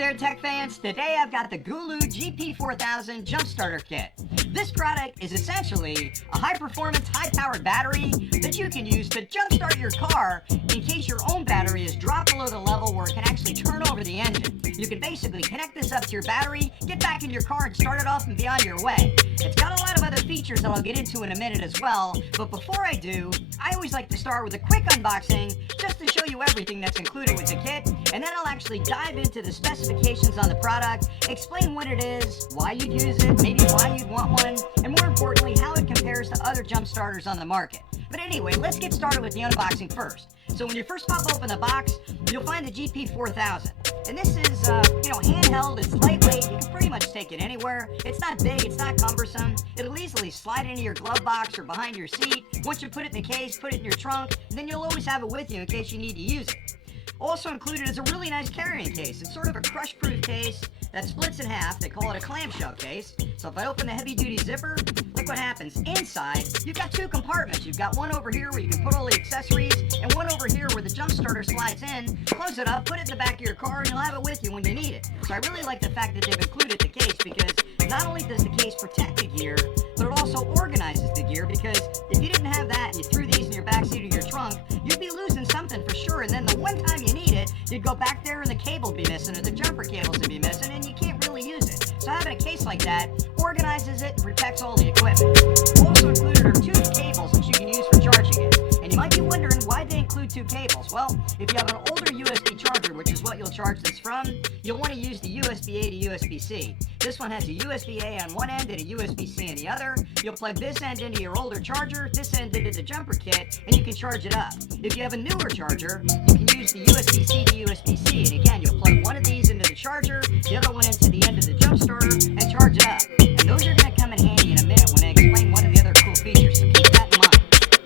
there, tech fans. Today I've got the Gulu GP4000 Jump Starter Kit. This product is essentially a high-performance, high-powered battery that you can use to jumpstart your car in case your own battery is dropped below the level where it can actually turn over the engine. You can basically connect this up to your battery, get back in your car, and start it off and be on your way. It's got a lot of other features that I'll get into in a minute as well, but before I do, I always like to start with a quick unboxing just to show you everything that's included with the kit, and then I'll actually dive into the specifications on the product, explain what it is, why you'd use it, maybe why you'd want one, and more importantly, how it compares to other jump starters on the market. But anyway, let's get started with the unboxing first. So when you first pop open the box, you'll find the GP4000. And this is, handheld, it's lightweight, you can pretty much take it anywhere. It's not big, it's not cumbersome. It'll easily slide into your glove box or behind your seat. Once you put it in the case, put it in your trunk, and then you'll always have it with you in case you need to use it. Also included is a really nice carrying case. It's sort of a crush-proof case that splits in half. They call it a clamshell case. So if I open the heavy-duty zipper, look what happens. Inside, you've got two compartments. You've got one over here where you can put all the accessories, and one over here where the jump starter slides in. Close it up, put it in the back of your car, and you'll have it with you when you need it. So I really like the fact that they've included the case because not only does the case protect the gear, but it also organizes the gear, because if you didn't have that and you threw these in your backseat of your trunk, you'd be losing something for sure, and then the one time you need it, you'd go back there and the cable would be missing or the jumper cables would be missing and you can't really use it. So having a case like that organizes it and protects all the equipment. Also included are two cables that you can use for charging it. And you might be wondering why they include two cables. Well, if you have an older USB charger, which is what you'll charge this from, you'll want to use the USB-A to USB-C. This one has a USB-A on one end and a USB-C on the other. You'll plug this end into your older charger, this end into the jumper kit, and you can charge it up. If you have a newer charger, you can use the USB-C to USB-C, and again, you'll plug one of these into the charger, the other one into the end of the jump starter, and charge it up. And those are going to come in handy in a minute when I explain one of the other cool features, so keep that in mind.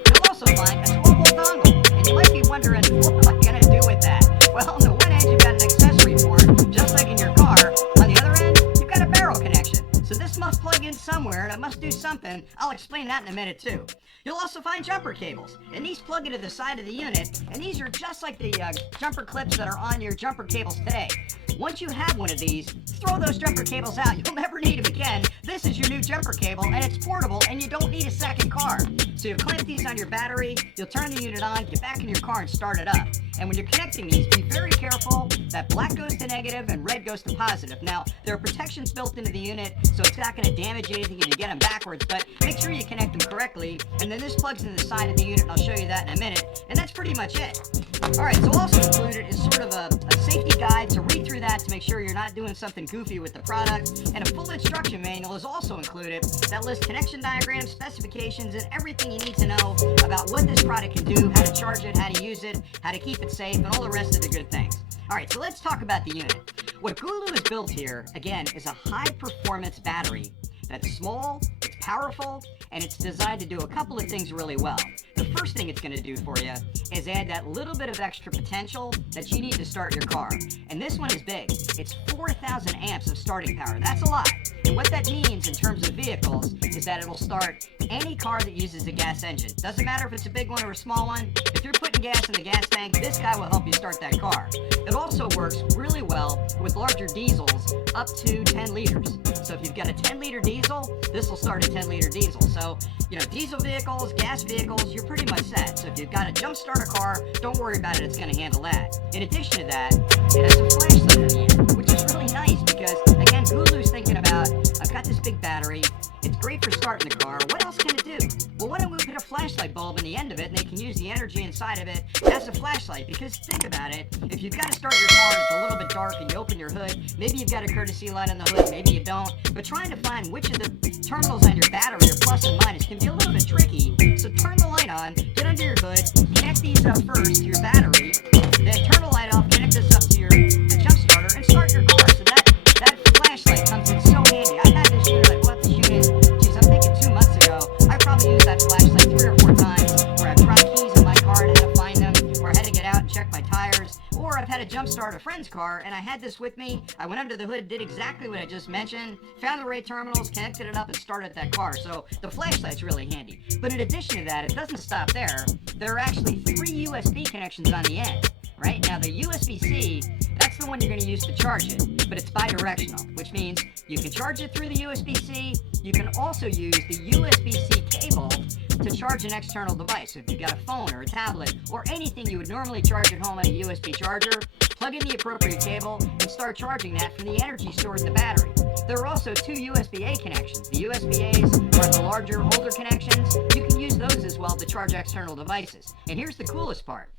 You'll also find a 12-volt dongle, and you might be wondering, what am I going to do with that? Well, on the one end, you've got an accessory port, just like in your car. On the other end, you've got a barrel connection. So this must plug in somewhere, and it must do something. I'll explain that in a minute, too. You'll also find jumper cables, and these plug into the side of the unit, and these are just like the jumper clips that are on your jumper cables today. Once you have one of these, throw those jumper cables out. You'll never need them again. This is your new jumper cable, and it's portable, and you don't need a second car. So you clamp these on your battery, you'll turn the unit on, get back in your car, and start it up. And when you're connecting these, be very careful that black goes to negative and red goes to positive. Now, there are protections built into the unit, so it's not going to damage anything if you get them backwards, but make sure you connect them correctly. And then this plugs into the side of the unit, and I'll show you that in a minute. And that's pretty much it. Alright, so also included is sort of a safety guide, so read through that to make sure you're not doing something goofy with the product. And a full instruction manual is also included that lists connection diagrams, specifications, and everything you need to know about what this product can do, how to charge it, how to use it, how to keep it safe, and all the rest of the good things. Alright, so let's talk about the unit. What Gulu has built here, again, is a high-performance battery that's small, it's powerful, and it's designed to do a couple of things really well. The first thing it's going to do for you is add that little bit of extra potential that you need to start your car. And this one is big. It's 4,000 amps of starting power. That's a lot. And what that means in terms of vehicles is that it'll start any car that uses a gas engine. Doesn't matter if it's a big one or a small one. If you're putting gas in the gas tank, this guy will help you start that car. It also works really well with larger diesels up to 10 liters. So if you've got a 10-liter diesel, this will start a 10-liter diesel. So, diesel vehicles, gas vehicles, you're pretty much set. So if you've got a jump starter car, don't worry about it, it's going to handle that. In addition to that, it has a flashlight in the end, which is really nice because, again, Gulu's thinking about, I've got this big battery, it's great for starting the car, what else can it do? Well, why don't we put a flashlight bulb in the end of it and they can use the energy inside of it as a flashlight? Because think about it, if you've got to start your car and it's a little bit dark and you open your hood, maybe you've got a courtesy light on the hood, maybe you don't, but trying to find which of the terminals on your battery are plus and minus can be a little bit tricky. So turn the light on, get under your hood, connect these up first to your battery, then turn the light off, connect this up to the jump starter, and start your car. So that flashlight comes in so handy. I had this unit, I bought this unit, geez, I'm thinking 2 months ago. I probably used that flashlight 3 or 4 times, where I dropped keys in my car and had to find them, or I had to get out and check my tires, or I've had to jump start a friend's car, and I had this with me. I went under the hood, did exactly what I just mentioned, found the right terminals, connected it up, and started that car. So the flashlight's really handy. But in addition to that, it doesn't stop there. There are actually 3 USB connections on the end. Right? Now the USB-C, that's the one you're going to use to charge it. but it's bidirectional, which means you can charge it through the USB-C. You can also use the USB-C cable to charge an external device. So if you've got a phone or a tablet or anything you would normally charge at home at a USB charger, plug in the appropriate cable and start charging that from the energy stored in the battery. There are also two USB-A connections. The USB-As are the larger, older connections. You can use those as well to charge external devices. And here's the coolest part.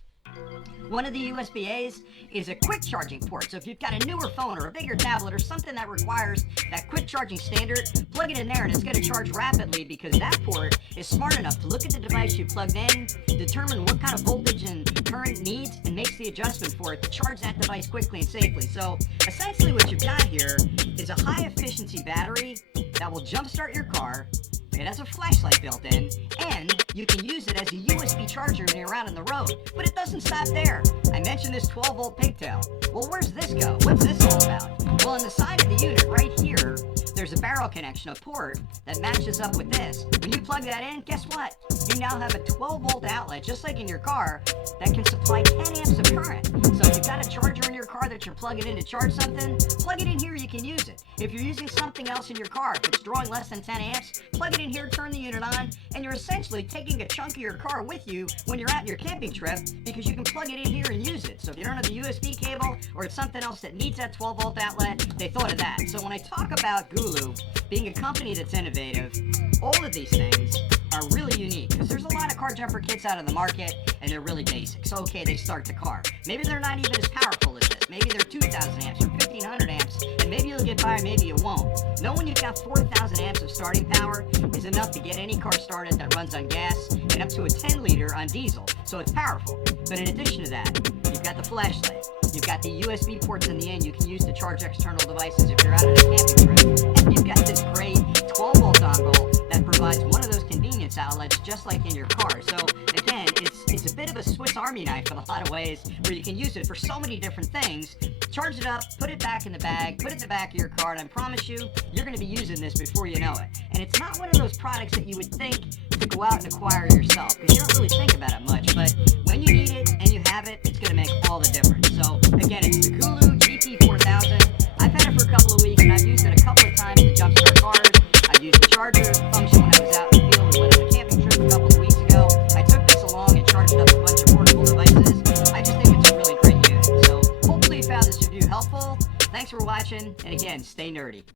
One of the USB-As is a quick charging port. So if you've got a newer phone or a bigger tablet or something that requires that quick charging standard, plug it in there and it's going to charge rapidly because that port is smart enough to look at the device you plugged in, determine what kind of voltage and current it needs, and makes the adjustment for it to charge that device quickly and safely. So essentially what you've got here is a high efficiency battery that will jumpstart your car. It has a flashlight built in, and you can use it as a USB charger when you're out on the road. But it doesn't stop there. I mentioned this 12-volt pigtail. Well, where's this go? What's this all about? Well, on the side of the unit right here, there's a barrel connection, a port, that matches up with this. When you plug that in, guess what? You now have a 12-volt outlet, just like in your car, that can supply 10 amps of current. So if you've got a charger in your car that you're plugging in to charge something, plug it in here, you can use it. If you're using something else in your car, if it's drawing less than 10 amps, plug it in here, turn the unit on, and you're essentially taking a chunk of your car with you when you're out on your camping trip because you can plug it in here and use it. So if you don't have the USB cable or it's something else that needs that 12-volt outlet, they thought of that. So when I talk about Gulu being a company that's innovative, all of these things are really unique because there's a lot of car jumper kits out in the market and they're really basic. So okay, they start the car. Maybe they're not even as powerful as this. Maybe they're 2,000 amps or 1,500 amps, and maybe you'll get by, maybe you won't. Knowing you've got 4,000 amps of starting power is enough to get any car started that runs on gas and up to a 10-liter on diesel. So it's powerful. But in addition to that, you've got the flashlight. You've got the USB ports in the end you can use to charge external devices if you're out on a camping trip. And you've got this great 12-volt dongle that provides one of those convenience outlets just like in your car. So again, it's a bit of a Swiss Army knife in a lot of ways where you can use it for so many different things. Charge it up, put it back in the bag, put it in the back of your car, and I promise you, you're going to be using this before you know it. And it's not one of those products that you would think to go out and acquire yourself because you don't really think about it much. But when you need it and you have it, it's going to make all the difference. So again, it's the Gulu GP4000. I've had it for a couple of weeks and I've used it a couple of times to jumpstart cars. I've used the charger function when I was out in the field and went on a camping trip a couple of weeks ago. I took this along and charged up a bunch of portable devices. I just think it's a really great unit. So hopefully you found this review helpful. Thanks for watching, and again, stay nerdy.